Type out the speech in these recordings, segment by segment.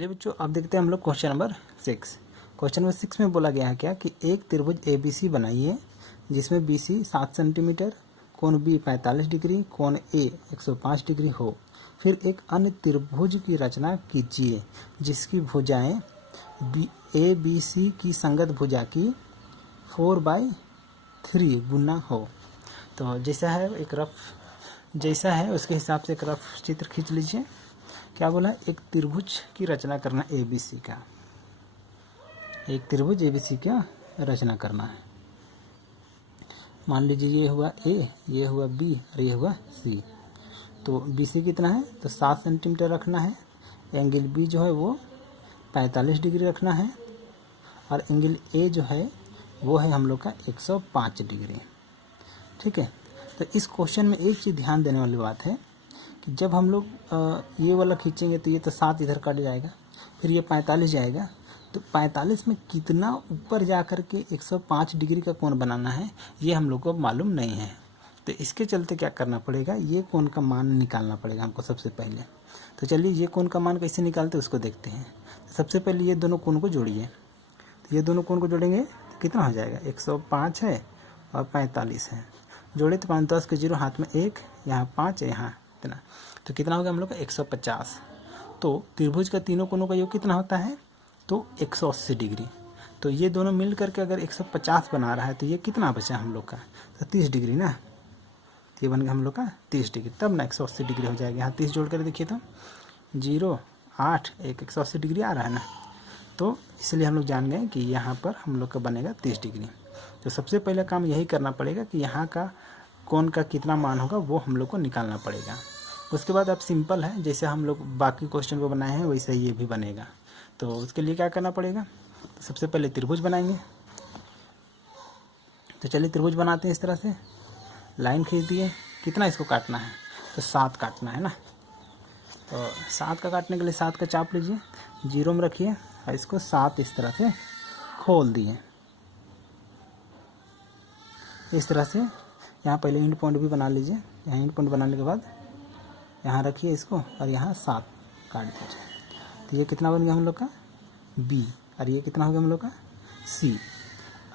चलिए बच्चों, अब देखते हैं हम लोग क्वेश्चन नंबर 6। क्वेश्चन नंबर 6 में बोला गया है क्या कि एक त्रिभुज ABC बनाइए जिसमें BC 7 सेंटीमीटर, कोण B 45 डिग्री, कोण A 105 डिग्री हो। फिर एक अन्य त्रिभुज की रचना कीजिए जिसकी भुजाएं ABC की संगत भुजा की 4/3 गुना हो। तो जैसा है उसके हिसाब से एक रफ चित्र खींच लीजिए। क्या बोला है? एक त्रिभुज की रचना करना ABC का, एक त्रिभुज ABC का रचना करना है। मान लीजिए ये हुआ A, ये हुआ B और ये हुआ C। तो BC कितना है? तो 7 सेंटीमीटर रखना है। एंगल B जो है वो 45 डिग्री रखना है और एंगल A जो है वो है हम लोग का 105 डिग्री। ठीक है। तो इस क्वेश्चन में एक चीज़ ध्यान देने वाली बात है कि जब हम लोग ये वाला खींचेंगे तो ये तो 7 इधर कट जाएगा, फिर ये 45 जाएगा। तो 45 में कितना ऊपर जा कर के 105 डिग्री का कोण बनाना है ये हम लोग को मालूम नहीं है। तो इसके चलते क्या करना पड़ेगा, ये कोण का मान निकालना पड़ेगा हमको सबसे पहले। तो चलिए ये कोण का मान कैसे निकालते हैं उसको देखते हैं। तो सबसे पहले ये दोनों कोण को जोड़िए। तो ये दोनों कोण को जोड़ेंगे तो कितना हो जाएगा? 105 है और 45 है। जोड़े तो 5 10 के 0, हाथ में 1, यहाँ 5 है, यहाँ इतना। तो कितना हो गया हम लोग का? 150। तो त्रिभुज का तीनों कोणों का योग कितना होता है? तो 180 डिग्री। तो ये दोनों मिल करके अगर 150 बना रहा है तो ये कितना बचा हम लोग का? तो 30 डिग्री ना। तो ये बन गया हम लोग का 30 डिग्री, तब ना 180 डिग्री हो जाएगा। यहाँ 30 जोड़ कर देखिए तो 0 8 1 180 डिग्री आ रहा है ना। तो इसलिए हम लोग जान गए कि यहाँ पर हम लोग का बनेगा 30 डिग्री। तो सबसे पहला काम यही करना पड़ेगा कि यहाँ का कोण का कितना मान होगा वो हम लोग को निकालना पड़ेगा। उसके बाद अब सिंपल है, जैसे हम लोग बाकी क्वेश्चन को बनाए हैं वैसे ये भी बनेगा। तो उसके लिए क्या करना पड़ेगा? तो सबसे पहले त्रिभुज बनाएंगे। तो चलिए त्रिभुज बनाते हैं। इस तरह से लाइन खींच दिए। कितना इसको काटना है? तो 7 काटना है ना। तो 7 का काटने के लिए 7 का चाप लीजिए, 0 में रखिए और इसको 7 इस तरह से खोल दिए। इस तरह से यहाँ पहले एंड पॉइंट भी बना लीजिए। यहाँ एंड पॉइंट बनाने के बाद यहाँ रखिए इसको और यहाँ 7 काट दीजिए। तो ये कितना बन गया हम लोग का? B। और ये कितना हो गया हम लोग का? C।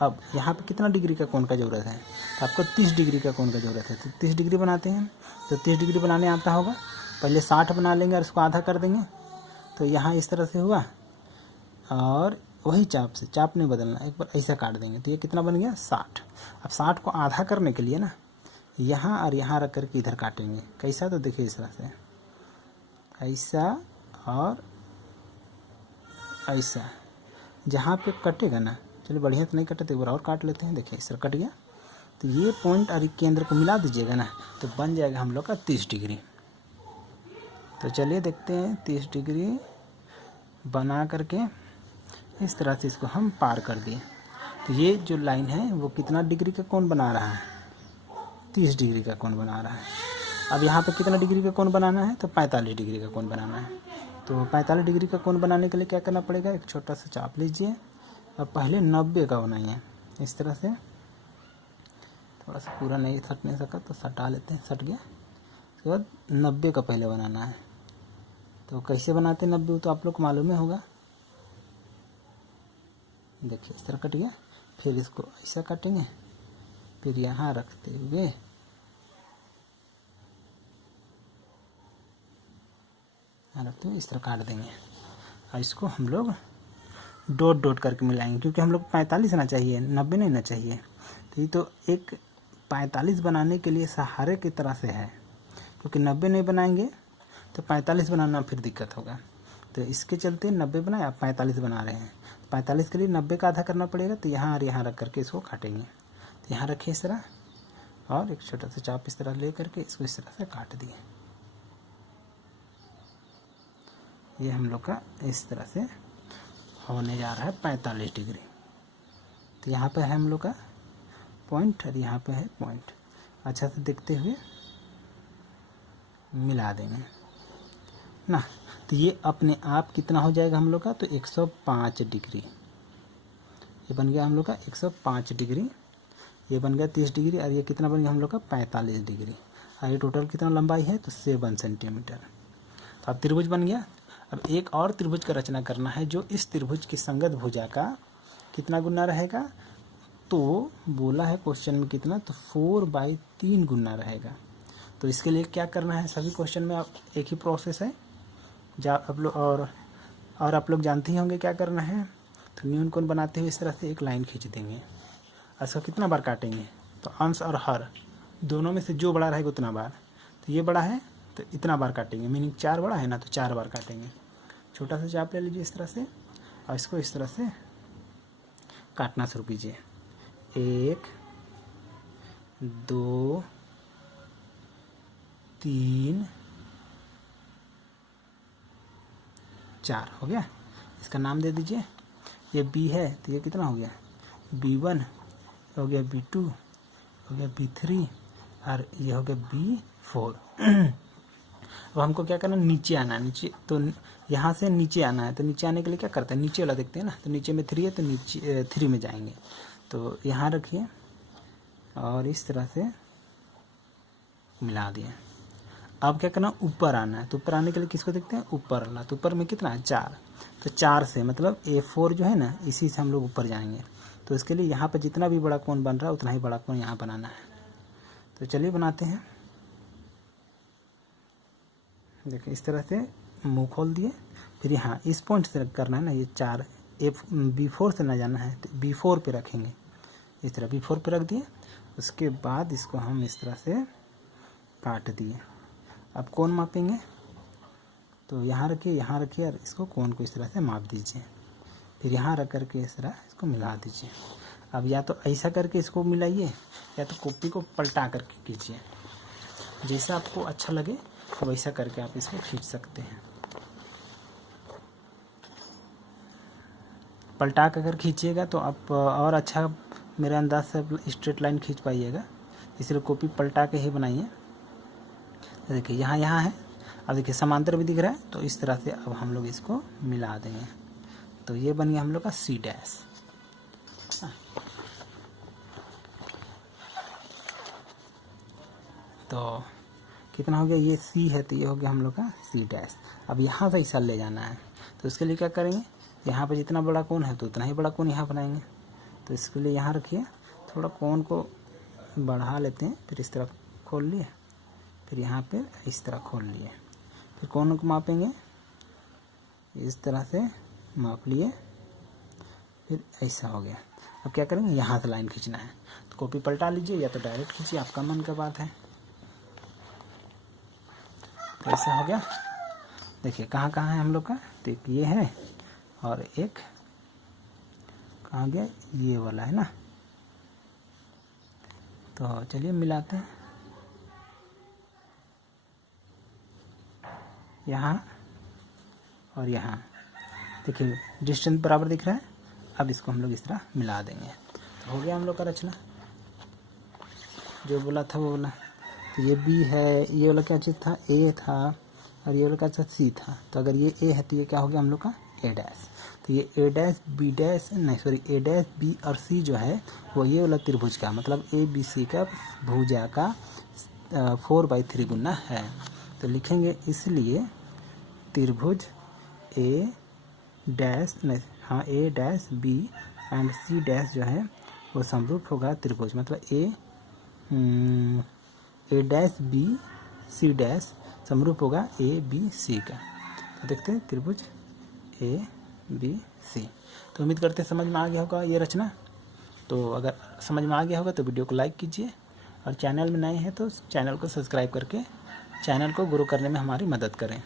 अब यहाँ पे कितना डिग्री का कोण का ज़रूरत है? तो आपको 30 डिग्री का कोण का ज़रूरत है। तो 30 डिग्री बनाते हैं। तो 30 डिग्री बनाने आता होगा, पहले 60 बना लेंगे और उसको आधा कर देंगे। तो यहाँ इस तरह से हुआ और वही चाप से, चाप नहीं बदलना, एक बार ऐसा काट देंगे। तो ये कितना बन गया? 60। अब 60 को आधा करने के लिए ना यहाँ और यहाँ रख करके इधर काटेंगे। कैसा? तो देखिए इस तरह से, ऐसा और ऐसा। जहाँ पे कटेगा ना, चलिए बढ़िया तो नहीं कटे तो एक बार और काट लेते हैं। देखिए इस तरह कट गया। तो ये पॉइंट और केंद्र को मिला दीजिएगा ना, तो बन जाएगा हम लोग का 30 डिग्री। तो चलिए देखते हैं। 30 डिग्री बना करके इस तरह से इसको हम पार कर दिए। तो ये जो लाइन है वो कितना डिग्री का कोण बना रहा है? 30 डिग्री का कोण बना रहा है। अब यहाँ पे कितना डिग्री का कोण बनाना है? तो 45 डिग्री का कोण बनाना है। तो 45 डिग्री का कोण बनाने के लिए क्या करना पड़ेगा? एक छोटा सा चाप लीजिए और पहले 90 का बनाइए। इस तरह से थोड़ा सा पूरा नहीं सट नहीं सका तो सटा लेते हैं, सट गया। उसके बाद 90 का पहले बनाना है। तो कैसे बनाते हैं 90? तो आप लोग को मालूम ही होगा। देखिए इस तरह कट गया। फिर इसको ऐसा काटेंगे, फिर यहाँ रखते हुए इस तरह काट देंगे और इसको हम लोग डॉट डॉट करके मिलाएंगे, क्योंकि हम लोग 45 ना चाहिए, 90 नहीं ना चाहिए। तो ये तो एक 45 बनाने के लिए सहारे की तरह से है, क्योंकि 90 नहीं बनाएंगे तो 45 बनाना फिर दिक्कत होगा। तो इसके चलते 90 बनाए, आप 45 बना रहे हैं। 45 के लिए 90 का आधा करना पड़ेगा। तो यहाँ और यहाँ रख करके इसको काटेंगे। तो यहाँ रखिए इस तरह और एक छोटा सा चाप इस तरह ले करके इसको इस तरह से काट दिए। ये हम लोग का इस तरह से होने जा रहा है 45 डिग्री। तो यहाँ पे है हम लोग का पॉइंट और यहाँ पे है पॉइंट। अच्छा से देखते हुए मिला देंगे ना। तो ये अपने आप कितना हो जाएगा हम लोग का? तो 105 डिग्री। ये बन गया हम लोग का 105 डिग्री। ये बन गया 30 डिग्री और ये कितना बन गया हम लोग का? 45 डिग्री। और ये टोटल कितना लंबाई है? तो 7 सेंटीमीटर। तो अब त्रिभुज बन गया। अब एक और त्रिभुज का रचना करना है जो इस त्रिभुज की संगत भुजा का कितना गुना रहेगा, तो बोला है क्वेश्चन में कितना, तो 4/3 गुना रहेगा। तो इसके लिए क्या करना है, सभी क्वेश्चन में आप एक ही प्रोसेस है आप लोग, और आप लोग जानते ही होंगे क्या करना है। तो न्यून कोण बनाते हुए इस तरह से एक लाइन खींच देंगे, इसको कितना बार काटेंगे, तो अंश और हर दोनों में से जो बड़ा रहेगा उतना बार, तो ये बड़ा है तो इतना बार काटेंगे, मीनिंग 4 बड़ा है ना तो 4 बार काटेंगे। छोटा सा चाप ले लीजिए इस तरह से और इसको इस तरह से काटना शुरू कीजिए। 1 2 3 4 हो गया। इसका नाम दे दीजिए, ये B है तो ये कितना हो गया, B1 हो गया, B2 हो गया, B3 और ये हो गया B4। अब हमको क्या करना, नीचे आना है, नीचे तो यहाँ से नीचे आना है, तो नीचे आने के लिए क्या करते हैं, नीचे वाला देखते हैं ना, तो नीचे में 3 है तो नीचे 3 में जाएंगे, तो यहाँ रखिए और इस तरह से मिला दिए। अब क्या करना, ऊपर आना है, तो ऊपर आने के लिए किसको देखते हैं, ऊपर वाला, तो ऊपर में कितना है 4, तो 4 से मतलब A4 जो है ना, इसी से हम लोग ऊपर जाएंगे। तो इसके लिए यहाँ पर जितना भी बड़ा कोण बन रहा है उतना ही बड़ा कोण यहाँ बनाना है। तो चलिए बनाते हैं। देखिए इस तरह से मुंह खोल दिए, फिर यहाँ इस पॉइंट से करना है ना, ये 4 B4 से ना जाना है तो B4 पे रखेंगे, इस तरह B4 पे रख दिए। उसके बाद इसको हम इस तरह से काट दिए। अब कोण मापेंगे, तो यहाँ रखिए और इसको कोण को इस तरह से माप दीजिए, फिर यहाँ रख करके इस तरह इसको मिला दीजिए। अब या तो ऐसा करके इसको मिलाइए या तो कॉपी को पलटा करके कीजिए, जैसा आपको अच्छा लगे तो वैसा करके आप इसको खींच सकते हैं। पलटा कर अगर खींचिएगा तो आप और अच्छा मेरे अंदाज से स्ट्रेट लाइन खींच पाइएगा, इसलिए कॉपी पलटा के ही बनाइए। देखिए यहाँ है, अब देखिए समांतर भी दिख रहा है, तो इस तरह से अब हम लोग इसको मिला देंगे, तो ये बन गया हम लोग का C डैश। तो कितना हो गया, ये C है तो ये हो गया हम लोग का C डैश। अब यहाँ से ऐसा ले जाना है, तो इसके लिए क्या करेंगे, यहाँ पे जितना बड़ा कोण है तो उतना ही बड़ा कोण यहाँ बनाएंगे। तो इसके लिए यहाँ रखिए, थोड़ा कोण को बढ़ा लेते हैं, फिर इस तरफ खोल लिए, फिर यहाँ पे इस तरह खोल लिए, फिर कोण को मापेंगे, इस तरह से माप लिए, फिर ऐसा हो गया। अब क्या करेंगे, यहाँ से लाइन खींचना है, तो कॉपी पलटा लीजिए या तो डायरेक्ट खींचिए, आपका मन का बात है। तो ऐसा हो गया। देखिए कहाँ कहाँ है हम लोग का, तो एक ये है और एक कहाँ गया, ये वाला है ना। तो चलिए मिलाते हैं, यहाँ और यहाँ, देखिए डिस्टेंस बराबर दिख रहा है। अब इसको हम लोग इस तरह मिला देंगे, तो हो गया हम लोग का रचना, जो बोला था वो बोला। तो ये B है, ये वाला क्या चीज़ था, A था, और ये वाला क्या चीज़ C था। तो अगर ये A है तो ये क्या हो गया हम लोग का A डैश। तो ये A डैश B डैश नहीं सॉरी A डैश B और C जो है वो ये वाला त्रिभुज का मतलब ABC का भुजा का 4/3 गुना है। तो लिखेंगे इसलिए त्रिभुज A डैश नहीं हाँ A dash B and C dash जो है वो समरूप होगा त्रिभुज मतलब A dash B C dash समरूप होगा A B C का। तो देखते हैं त्रिभुज A B C। तो उम्मीद करते हैं समझ में आ गया होगा ये रचना। तो अगर समझ में आ गया होगा तो वीडियो को लाइक कीजिए और चैनल में नए हैं तो चैनल को सब्सक्राइब करके चैनल को ग्रो करने में हमारी मदद करें।